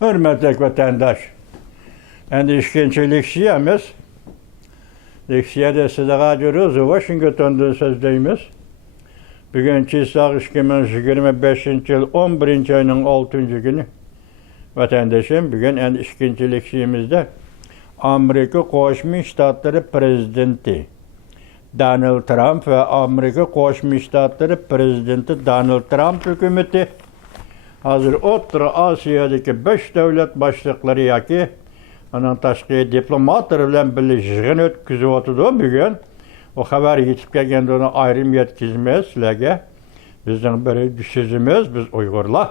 Hürmetli vatandaş, endi ikkinchi leksiyamiz. Leksiyada sizlarga görüyoruz, Washington'dan so'zlaymiz. Bugun Chisoq 2025-yil 11 ayning 6-kuni. Vatandaşım, bugün endi ikkinchi leksiyamizda Amerika Qo'shma Shtatlari prezidenti Donald Trump ve Amerika Qo'shma Shtatlari prezidenti Donald Trump hükümeti hazır O'rta Osiyodagi 5 davlat boshliqlari yoki onun tashqi diplomatlar bilan birga yig'in o'tkazyapti bugun. O xabar yetib kelganda uni ayrim yetkazmaymiz sizlarga. Bizning bir so'zimiz, biz Uyg'urlar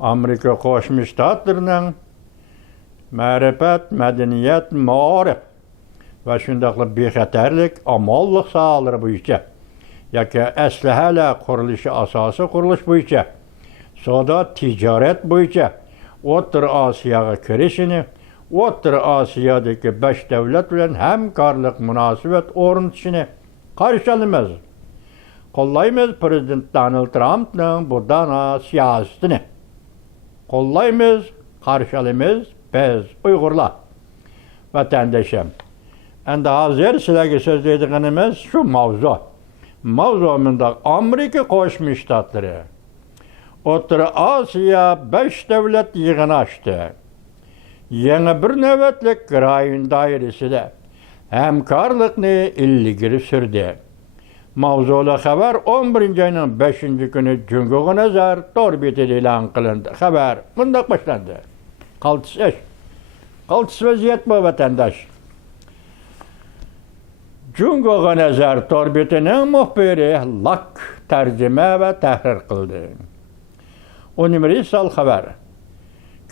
Amerika Qo'shma Shtatlarining ma'rifat, madaniyat, ma'arif va shundaqla bexatarlik, amonlik sohalari bo'yicha yoki aslahalar qurilishi asosi qurilish bo'yicha, savdo tijorat bo'yicha O'rta Osiyoga kirishini, O'rta Osiyodagi 5 davlat bilan hamkorlik munosabat o'rnatishini qarshi olamiz. Qo'llaymiz prezident Donald Trumpning bu dana siyosatini. Qo'llaymiz, qarshi olamiz biz Uyg'urlar. Vatandaşım. Endi hozir sizlarga so'zlaydiganimiz shu mavzu. Mavzumizda Amerika Qo'shma Shtatlari O'rta Osiyo 5 davlat yig'ini ochdi. Yangi bir navbatlik rayon doirasida hamkorlikni ilgari surdi. Mavzuli xabar 11 ayning 5-kuni Jungoga nazar tor betida e'lon qilindi. Xabar bunday boshlandi. Qaltis vaziyat bu vatandaş. Jungoga nazar tor betining muxbiri Lak tarjima va tahrir qildi. Universal xabar.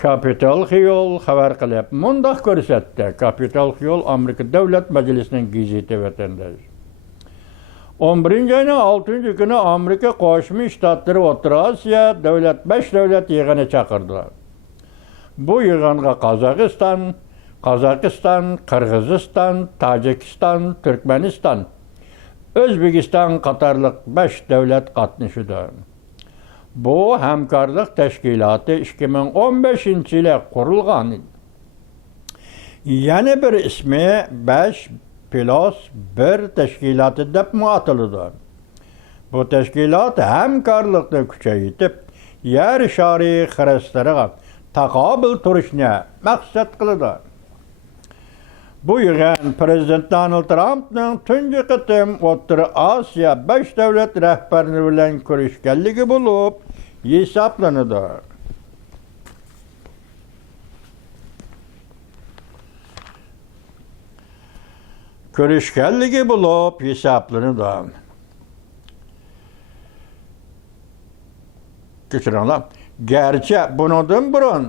Capital Hill xabar qilib, mundaq ko'rsatdi. Capital Hill Amerika Davlat Majlisining gazeti vatandaş. 11 ayning 6-kuni Amerika Qo'shma Shtatlari O'rta Osiyo 5 davlat yig'ini chaqirdilar. Bu yig'inga Qozog'iston, Qirg'iziston, Tojikiston, Turkmaniston, O'zbekiston qatorliq 5 davlat qatnashdi. Bu hamkorlik tashkiloti 2015-yilda qurilgan. Yana bir ismi 5+1 tashkiloti deb ataladi. Bu tashkilot hamkorlikni kuchaytirib, yer shari xiraslariga taqobil turishni maqsad qiladi. Bu yig'in prezident Donald Trumpning tunji qitim O'rta Osiyo 5 davlat rahbarlari bilan ko'rishganligi bo'lib hisoblanadi. Ko'rishganligi bo'lib hisoblanadi. Kechiringlar. Gerçi bundan burun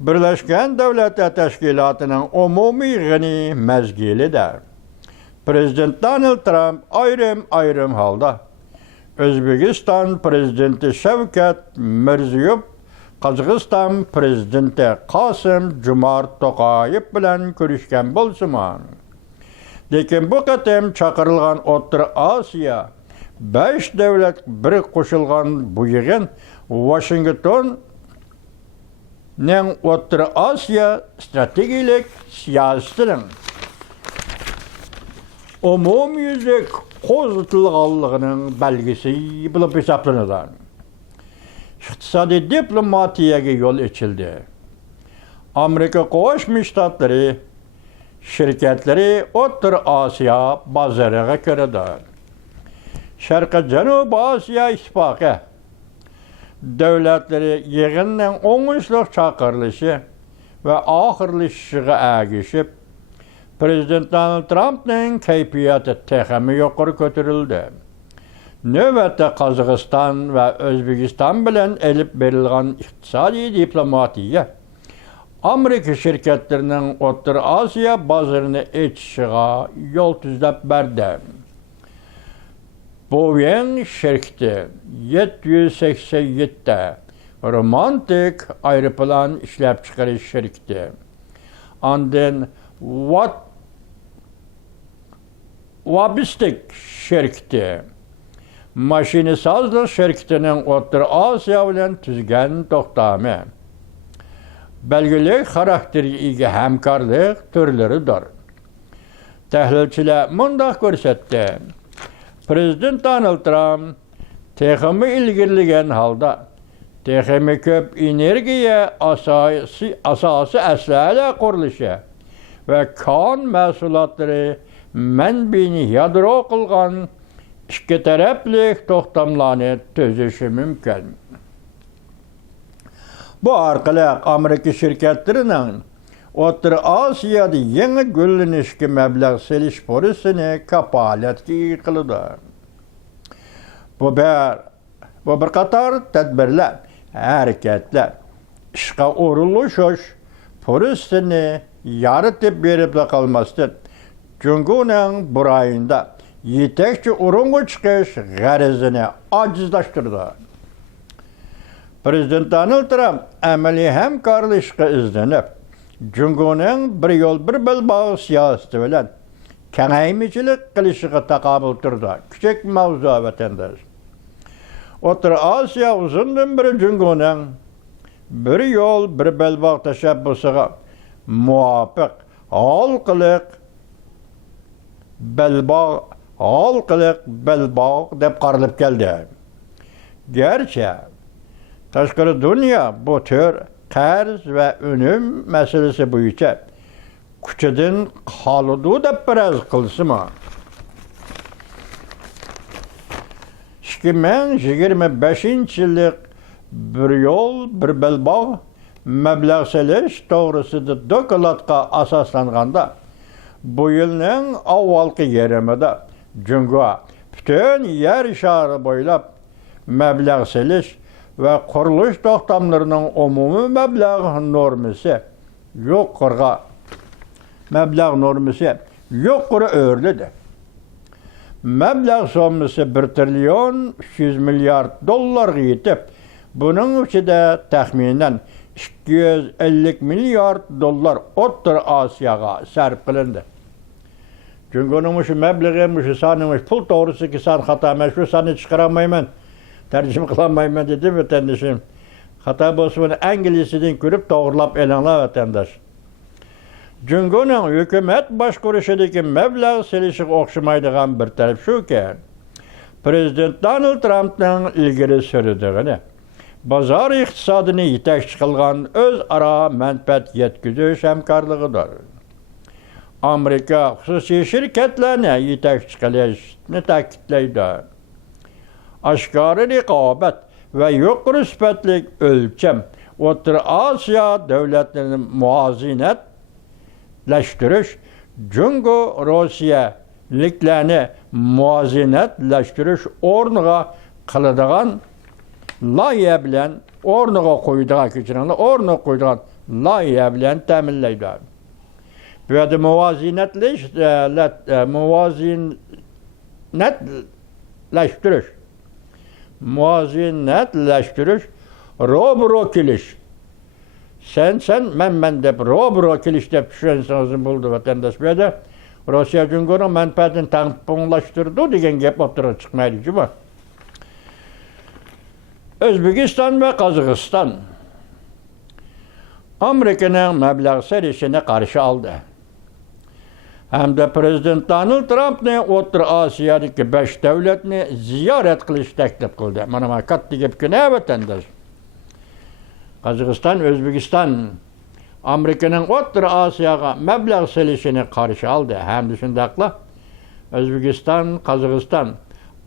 Birleşken Devletler Teşkilatı'nın umumiy yig'ini mezgilida Prezident Donald Trump ayrım halda O'zbekiston prezidenti Shavkat Mirziyoyev, Qozog'iston prezidenti Qosim-Jomart To'qayev bilan ko'rishgan bo'lsa-ham, lekin bu qatim chaqirilgan O'rta Osiyo 5 davlat bir qo'shilgan bu yig'in Washingtonning O'rta Osiyo strategik siyosatining umumyüzlik qo'zg'atilganligining belgisi bo'lib hisoblanadi. Iqtisodiy diplomatiyaga yo'l ochildi. Amerika Qo'shma Shtatlari shirkatlari O'rta Osiyo bozoriga kiradi. Sharqiy Janubiy Osiyo ittifoqi davlatlari yig'inning o'ngishli chaqirilishi va oxirlashishiga ergashib, Prezident Donald Trumpning kayfiyati texmi yuqori ko'tarildi. Navbatda Qozog'iston va O'zbekiston bilan elib berilgan iqtisodiy diplomatiya Amerika shirkatlarining O'rta Osiyo bozorini echishiga yo'l tuzlab berdi. Boeing şirketi 787 romantik aeroplan ishlab chiqarish shirkati. Andin Wabistik şirketi mashinasozlik shirkatining O'rta Osiyo bilan tuzgan to'xtami. belgili karakteriga hemkarlık türleridir. Tahlilçiler mundaq görsetdi. Prezident Donald Trump texmi ilgirligen halda texmi köp energiya asası əsləhələ quruluşu ve kan məhsullatları mənbini yadro qılğan iki tərəflik toxtamlarını tözüşü mümkün. Bu arqılıq Amerika şirketlərinin Orta Asiyada yeni güllenişki məbləğ seliş polisini kapalətki qılıdır. Bu bir qatar tədbirlər, hərəkətlər, işqa uruluşuş polisini yaratıb verib də qalmasıdır. Cüngünün burayında yetekçi urungu çıkış garizini acizlaştırdı. Prezident Donald Trump əməli hemkarlışqa izlenip, Cüngünün bir yol bir belbağı siyaseti bilen kengaymiçilik qilishig'a taqabul turdi. Küçük mavzu vatandaş. Orta Asiya uzundan beri Cüngünün bir yol bir belbağı teşebbüsüge muvafiq halqılık belbağı dep qarılıp geldi. Gerçi taşqarı dünya bu tür qarz ve önüm meselesi boyunca küçüdün qalıdı dep biraz qılsıma. 2025 yıllık bir yol bir belbağı məbləğ seliş doğrusudur dokladqa asaslanganda bu yılın avvalki yerimide Cüngü bütün yer şarı boylap məbləğ seliş ve kuruluş toxtamlarının umumi məbləğ normisi yuqarı ördüdür. Məbləğ somusu 1 trilyon 200 milyar dollar yetip, bunun içinde təxminen 250 milyar dollar Orta Asiya'ya sərf qılındı. Cüngünün şu məbləği, şu sanımış pul doğrusu ki san hata, şu sanı çıkaramayman, tercüme kılamayman dedi vatandaşım. Hata bosunu İngilizceden görüp doğrulap elanla vatandaş. Cüngünün hükümet başkuruşudaki məbləğ selişi oxşumaydıgan bir taraf şu ki, Prezident Donald Trump'ın ilgili sürdüğünü, bazar iqtisadını yetekçi qılğan öz ara mənfət yetküzüş hemkarlığıdır. Amerika xüsusi şirketlerine yetekçi qilishni ta'kidlaydi. Aşkarı rəqabət ve yuqarı sübətlik ölçəm Orta Asiya devletlerini muazinetləştiriş, Cüngü Rusiya liklerini muazinetləştiriş ornuğa qılıdığan layihə bilen ornuğa koyduğan layihə bilen təminləydi. Və də muazinetləştiriş robro kiliş. Sen mən dep robro kiliş dep düşünsünüzün buldu vatandaş. Və də Rusiya Cüngünün mənfəətini tamponlaştırdı degen gep oturup çıkmaydı ki bu. Özbekistan ve Kazakistan Amerika'nın məbləğ serişine karşı aldı. Hem de Prezident Donald Trump'ın Orta Asiya'daki 5 devletini ziyaret kılış teklif kıldı. Bana kattı gibi ne vatandaş? Kazakistan, Özbekistan Amerika'nın Orta Asiya'ya məbləğ serişine karşı aldı. Hem düşündükle Özbekistan, Kazakistan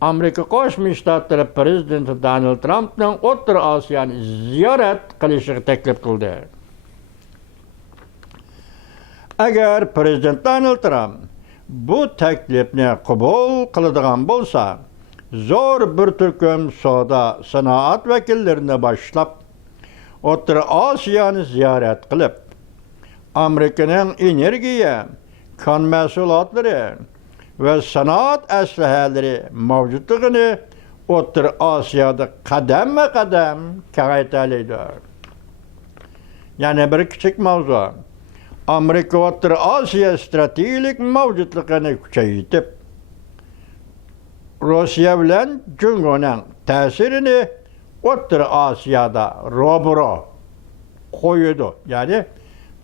Amerika Qoşmuş Ştatları Prezidenti Donald Trump'ın Orta Asiya'nı ziyaret kılışını teklif kıldı. Eğer Prezident Donald Trump bu teklifini kabul kılıdığan bolsa, zor bir türküm soda sanaat vekillerine başlap, Orta Asiya'nı ziyaret kılıp, Amerika'nın energiya, kan məhsullatları ve sanat əsləhələri mevcutluğunu Orta Asiya'da kadem kengaytəliydi. Yani bir küçük mavzu. Amerika Orta Asiya stratejik mevcutluğunu küçeytip, Rusya bilen Cüngünün təsirini Orta Asiya'da robro koydu. Yani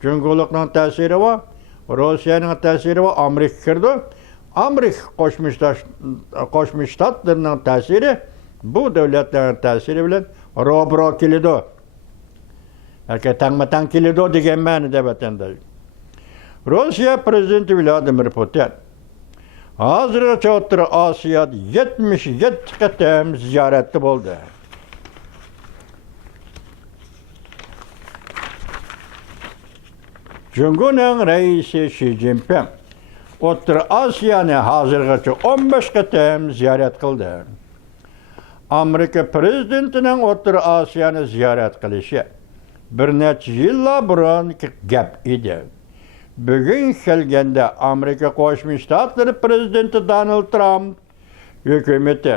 Cumhurbaşkanının tesiri var, Rusya'nın tesiri var, Amerika kirdi. Amerika Koşmuş Ştatlarının tesiri bu devletlerin tesiri bilen robro kilido. Yani tangmatan kilido degen mani de vatandaş. Rusya Prezidenti Vladimir Putin hazırgacha O'rta Osiyoda 77 qatam ziyoratda bo'ldi. Cumhuriyet Reisi Xi Jinping O'rta Osiyoni hazırgacha 15 qatam ziyorat qildi. Amerika prezidentining O'rta Osiyoni ziyorat qilishi bir necha yillar burun gap edi. Bugün kelgende Amerika Qo'shma Shtatlari prezidenti Donald Trump hukumati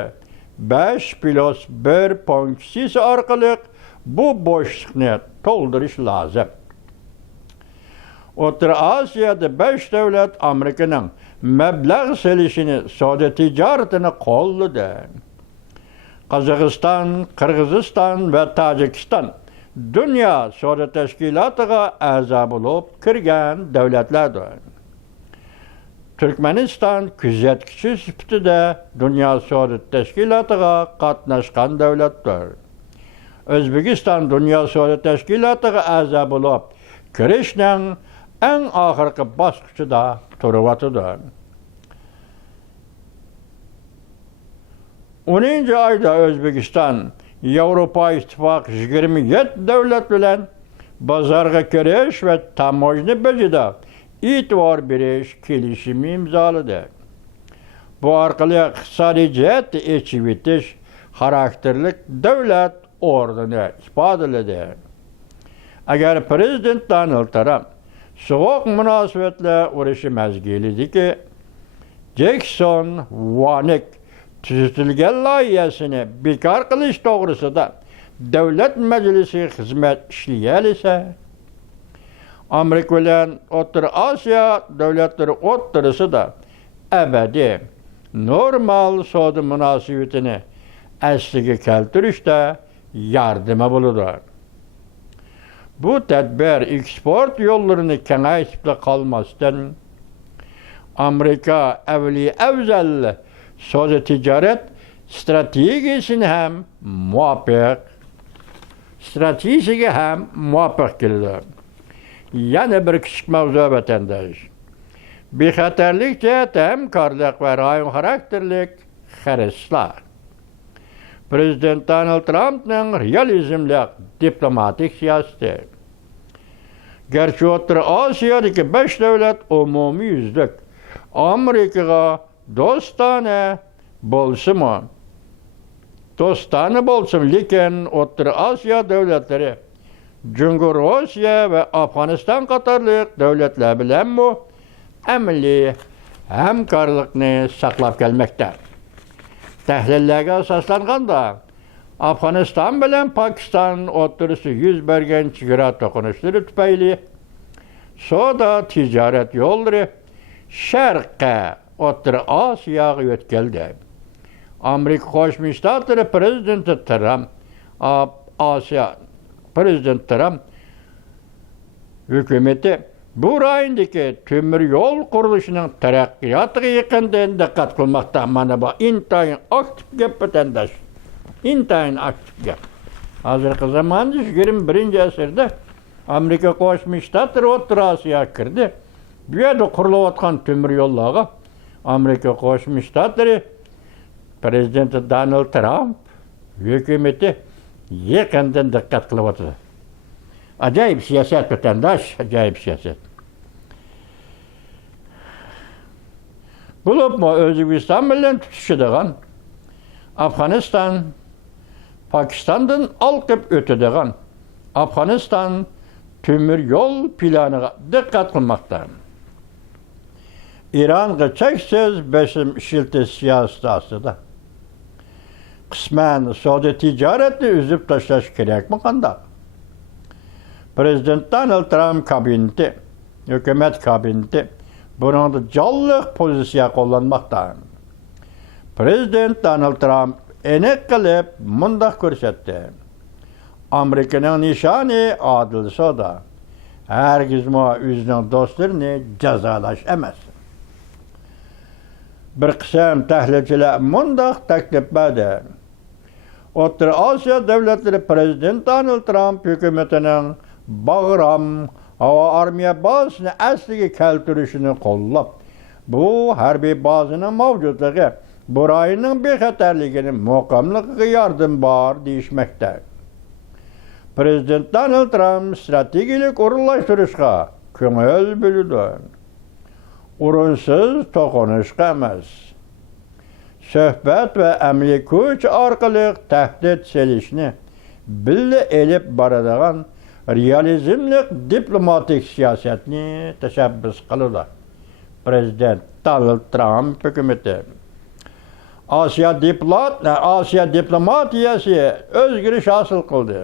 5+1 funksiyasi orqali bu bo'shliqni to'ldirish lozim. O'rta Osiyoda 5 davlat Amerikaning mablag' selishini, savdo tijoratini qo'lladi. Qozog'iston, Qirg'iziston va Tojikiston Dünya Savdo Tashkilotiga a'zo bo'lib kirgan davlatlardir. Turkmaniston kuzatuvchi sifatida Dünya Savdo Tashkilotiga qatnashgan davlatdir. O'zbekiston Dünya Savdo Tashkilotiga a'zo bo'lib kirishning eng oxirgi bosqichida turibdi. 10 ayda O'zbekiston Yevropa İttifaqı 27 devlet bilen bozorga kirish ve tamojni bejida e'tibor berish kelishimi imzoladi. Bu orqali iqtisodiy jihatdan echib etish xarakterlik davlat o'rnini ifodaladi. Agar Prezident Donald Trump so'g'oq munosabatlar urushi mazgilidagi Jackson Vanik tuzitilgan loyihasini bekor qilish to'g'risida Davlat Majlisi xizmat ishlayolsa, Amerika bilan O'rta Osiyo davlatlari o'rtasida abadiy normal savdo munosabatini asliga keltirishda yordami bo'ladi. Bu tadbir eksport yo'llarini kengaytirib qolmasdan Amerika avzal savdo tijorat strategiyasiga ham muvofiq keldi. Yana bir kichik mavzu vatandosh. Bexatarlik jihati hamkorlik va rayon xarakterlik xarajlar. Prezident Donald Trumpning realizmli diplomatik siyosati. Garchi O'rta Osiyodagi 5 davlat umumiy yuzlik Amerikaga do'stona bo'lsin, lekin O'rta Osiyo davlatlari Cumhur Rossiya va Afg'oniston qatorli davlatlar bilan amaliy hamkorlikni saqlab kelmoqda. Tahlillarga asoslanganda Afg'oniston bilan Pokiston o'rtasida yuz bergan chegara to'qinishlari tufayli savdo tijorat yo'llari sharqqa O'rta Osiyoga yo'tkaldi. Amerika Qo'shma Shtatlari prezidenti Trump hukumati bu rayondagi temir yo'l qurilishining taraqqiyotiga yaqindan diqqat qilmoqda. Mana bu intayin aktiv gap vatandosh. Intayin aktiv gap. Hozirgi zamonda 21-asrda Amerika Qo'shma Shtatlari O'rta Osiyoga kirdi. Bu yerda qurilayotgan temir yo'llarga Amerika Qo'shma Shtatlari prezidenti Donald Trump hukumati yaqindan diqqat qilyapti. Ajoyib siyosat vatandosh, ajoyib siyosat. Bo'libmi O'zbekiston bilan tutishadigan, Afg'oniston, Pokistondan olqib o'tadigan Afg'oniston temir yo'l planiga diqqat qilmoqda. İran'a cheksiz besim ishiltish siyosati ostida qisman savdo tijoratni uzib tashlash kerakmi qanday? Prezident Donald Trump kabineti, hukumat kabineti buningda jonli pozitsiya qo'llanmoqda. Prezident Donald Trump aniq qilib mundaq ko'rsatdi. Amerika'nın nişanı adılsa da herkes özünün dostlarını cezalaş emez. Bir kısım tahlilciler mundaq taklif bedi. Orta Asya devletleri Prezident Donald Trump hükümetinin Bagram hava armiya bazasını asliga keltirishini qo'llab, bu harbiy bazaning mavjudligi bu rayonning bexatarligini muqimligiga yordam bor deyishmoqda. Prezident Donald Trump strategik o'rinlashtirishga ko'ngil bo'ldi. O'rinsiz to'qinishga emas. Söhbət və əmli kuch orqali təhdid selishni billa elib boradigan realizmlik diplomatik siyosatni tashabbus qiladi. Prezident Donald Trump hükümeti Asiya diplomatiyasi o'zgarish hosil qildi.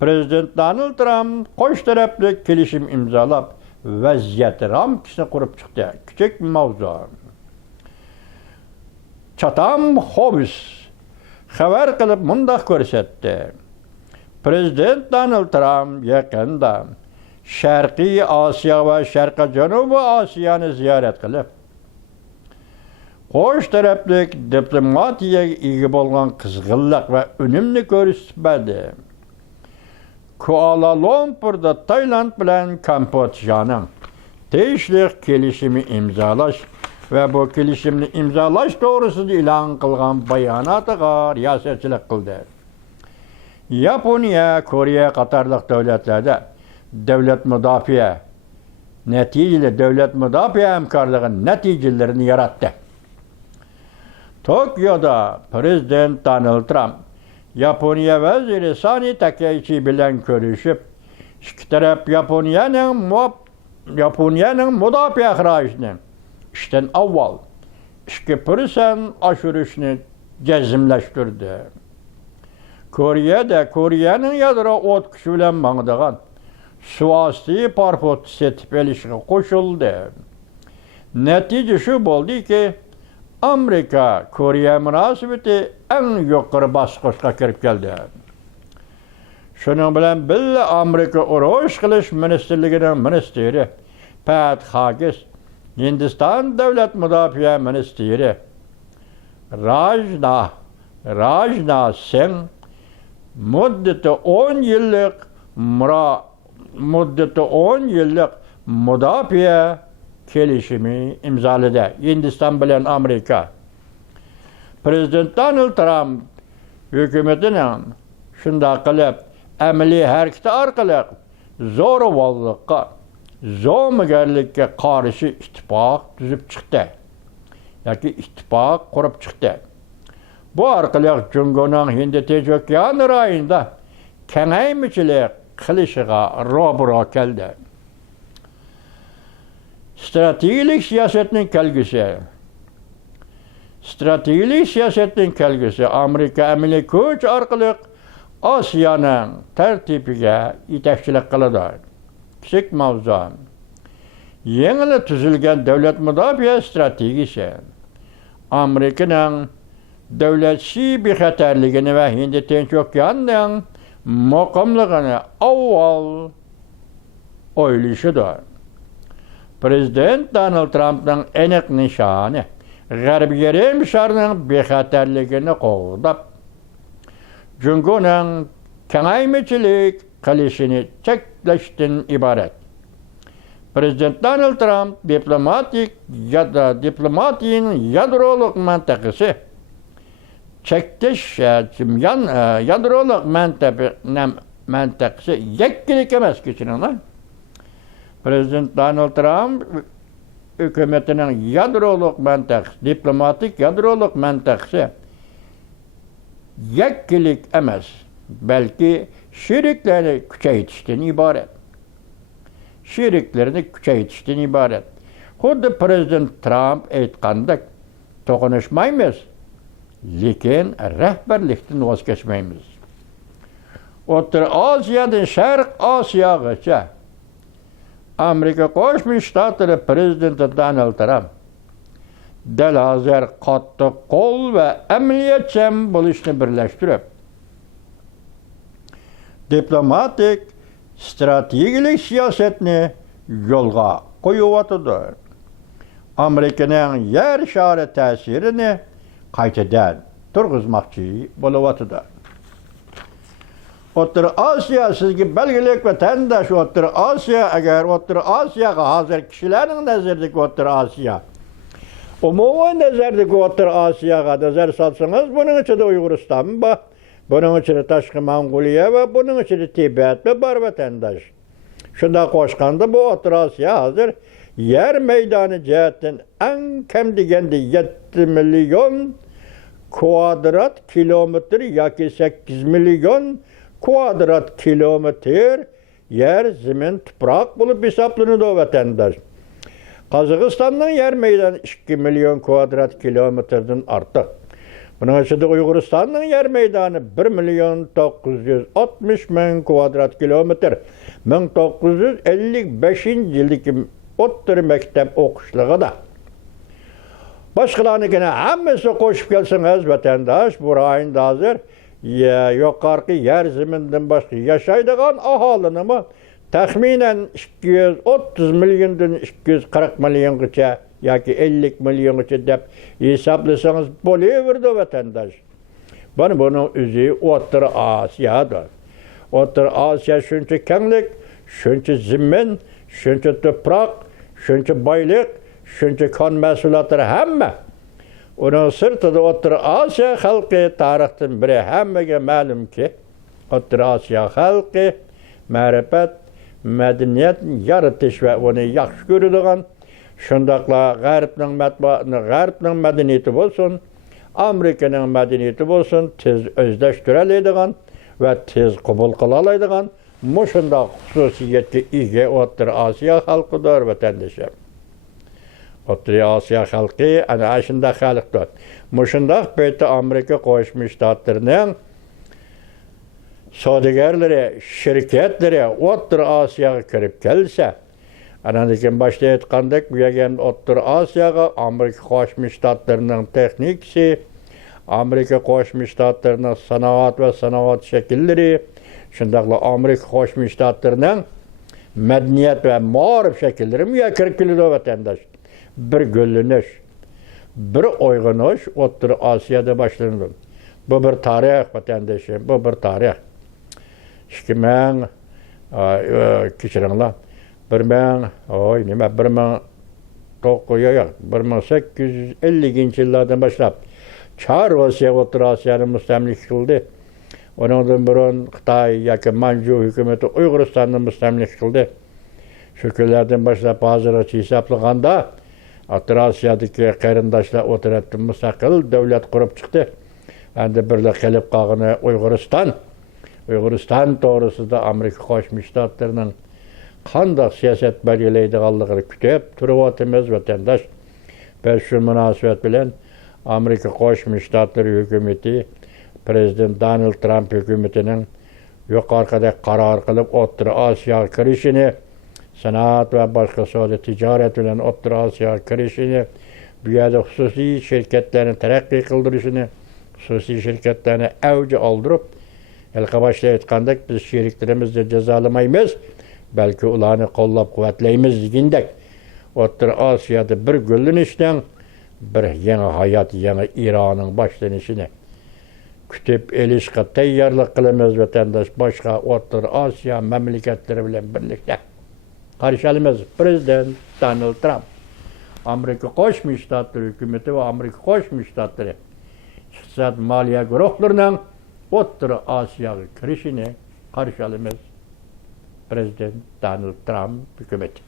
Prezident Donald Trump qo'sh tarafli kelishim imzolab, vaziyat ramkasini qurib chiqdi. Kichik mavzu. Chatham House xabar qilib mundaq ko'rsatdi. Prezident Donald Trump yaqinda Sharqiy Osiyo va Sharqi Janubiy Osiyoni ziyorat qilib, qo'sh taraflik diplomatiyaga ega bo'lgan qizg'inlik va unumni ko'rsatdi. Kuala Lumpurda Tayland bilan Kambodshaning tegishli kelishimi imzolash ve bu kelishimni imzolash to'g'risida e'lon qilgan bayonotiga riyosatchilik qildi. Yaponiya, Koreya qatorliq davlatlarda davlat mudofaa hamkorligi natijalarini yaratdi. Tokyoda Prezident Donald Trump Yaponiya vaziri Sani Takaichi bilan ko'rishib, ikki taraf Yaponiyaning mudofaa xarajini ishdan avval 2% oshirishni jazmlashtirdi. Koreyaning yadro o't kuchi bilan mangdigan suvosti parpot setib olishga qo'shildi. Natija shu bo'ldiki, Amerika Koreya munosabati eng yuqori bosqichga kirib keldi. Shuning bilan birga Amerika urush qilish ministerligining ministri Pat Hagis, Hindiston davlat mudofaa ministri Rajnath Singh muddati 10 yillik mudofaa kelishimi imzoladi. Hindiston bilan Amerika. Prezident Donald Trump hukumatining shunday qilib amaliy harakati orqali zo'ravonlikqa, zo'migarlikka qarshi ittifoq tuzib chiqdi yoki ittifoq qurib chiqdi. Bu orqali Jungoning Hind-Tinch okeani rayonida kengaymichilik qilishiga ro'baro keldi. Strategik siyasetning kelgusi Amerika amaliy kuch orqali Osiyoning tartibiga yetakchilik qiladi. Kichik mavzu. Yangi tuzilgan davlat mudofaa strategiyasi Amerikaning davlatchi bexatarligini va Hind-Tinch okeanining muqimligini avval o'ylashidir. Prezident Donald Trumpning aniq nishoni G'arbiy Yarim sharning bexatarligini qo'llab, Jungoning kengaymichilik qilishini cheklashdan iborat. Prezident Donald Trump diplomatiyaning yadrolik mantaqasi yadrolik mantaqasi yakkilik emas kechiringlar. Prezident Donald Trump hükümetinin diplomatik yadrolik mantaqasi yakkilik emas, balki şeriklerini kuchaytirishdan iborat. Xuddi Prezident Trump aytgandek, to'qinishmaymiz, lekin rahbarlikdan voz kechmaymiz. O'rta Osiyodan Sharq Osiyogacha Amerika Qo'shma Shtatlari prezidenti Donald Trump dalazar qattiq qo'l va amaliyatchan bo'lishni birlashtirib, diplomatik, strategilik siyasetini yolga koyuvatıdır. Amerika'nın yer şarı tesirini kaytadan turguzmakçı buluvatıdır. Otur Asya sizgi belgelik vatandaş Otur Asya eğer Otur Asya'ga hazır kişilerin nezerdeki Otur Asya. Umuman nezerdeki Otur Asya'ga nazar salsanız bunun için de Uygurustan var. Bunun için de Taşkı Mongoliya ve bunun için de Tibet ve bar vatandaş. Şunda koşkanda bu Otur Asya hazır yer meydanı cihetten en kem degende 7 milyon kvadrat kilometre yaki 8 milyon kvadrat kilometre yer, zemin, toprak bulup hesaplanır o vatandaş. Kazakıstan'ın yer meydanı 2 milyon kvadrat kilometreden artık. Bunun için de Uyguristan'ın yer meydanı 1 milyon 960 bin kvadrat kilometre. 1955 yıldaki Otur mektep okuşluğu da. Başkalarını gene hemmesi koşup gelsiniz vatandaş, burayın da hazır. Yukarı yer zeminden başka yaşaydıgan ahalını mı tahminen 230 milyondan 240 milyon geçe yaki 50 milyon geçe dep hesaplasanız boluverdi vatandaş. Bunun üzü Otur Asya'dır. Otur Asya şunca kenlik, şunca zemin, şunca toprak, şunca baylık, şunca kan mesulatları hemme. Onun sırtında Otur Asya halkı tarihten biri hemmege malum ki Otur Asya halkı marifet, medeniyet yaratış ve onu yaxşı görüdüğün şundakla G'arbning matbuatını, G'arbning medeniyeti olsun, Amerika'nın medeniyeti olsun, tez özdeştireleydiğin ve tez kabul kılalaydiğin muşunda hususiyetki ige Otur Asya halkıdır vatandaşlar. Otur Asya halkı, ana aşında halkıdır. Muşunda beyti Amerika Koşmuş Ştatlarının savdigarları, şirketleri Otur Asya'ya kirip gelse, anandikin başta etkandık, bu yagen Otur Asya'ya Amerika Koşmuş Ştatlarının teknikisi, Amerika Koşmuş Ştatlarının sanat ve sanat şekilleri, şundakla Amerika Koşmuş Ştatlarının medeniyet ve marif şekilleri müye kirip geliyor vatandaş. Bir güllünüş, bir oygunuş Otur Asya'da başlandı. Bu bir tarih vatandaşım, bu bir tarih. İşte ben, kişilerle, 1850 yıllardan başlap, Çar Rusya Otur Asya'nın müstemlik kıldı. Ondan burun Xitay yoki Manju hükümeti Uyg'uristonning müstemlik kıldı. Şu günlerden başlap hazırcha hesaplaganda Otur Asya'daki qarindoshlar o'tirib mustaqil davlat qurib chiqdi. Endi birla kelib qolgani Uyg'uriston. Uyg'uriston to'g'risida Amerika Qo'shma Shtatlarining qanday siyosat belgilaydiganligini kutib turibotimiz vatandosh. Biz shu munosabat bilan Amerika Qo'shma Shtatlari hukumati Prezident Donald Trump hukumatining yuqorida qaror qilib Otur Osiyoga kirishini, sanoat va boshqa savdo tijorat bilan Otur Osiyoga kirishini, bu yerda xususiy shirkatlarni taraqqiy qildirishini, xususiy shirkatlarni avj oldirib, ilqa boshda aytgandek biz sheriklarimizni jazolamaymiz, balki ularni qo'llab-quvvatlaymiz degandek Otur Osiyoda bir gullanishdan bir yangi hayot, yangi Ironing boshlanishini kutib elishga tayyorlik qilamiz vatandosh. Boshqa Otur Osiyo mamlakatlari bilan birlikda qarshilamiz. Prezident Donald Trump, Amerika Qo'shma Shtatlari hukumati va Amerika Qo'shma Shtatlari iqtisod moliya guruhlarining Otur Osiyoga kirishini qarshilamiz. Prezident Donald Trump hukumati.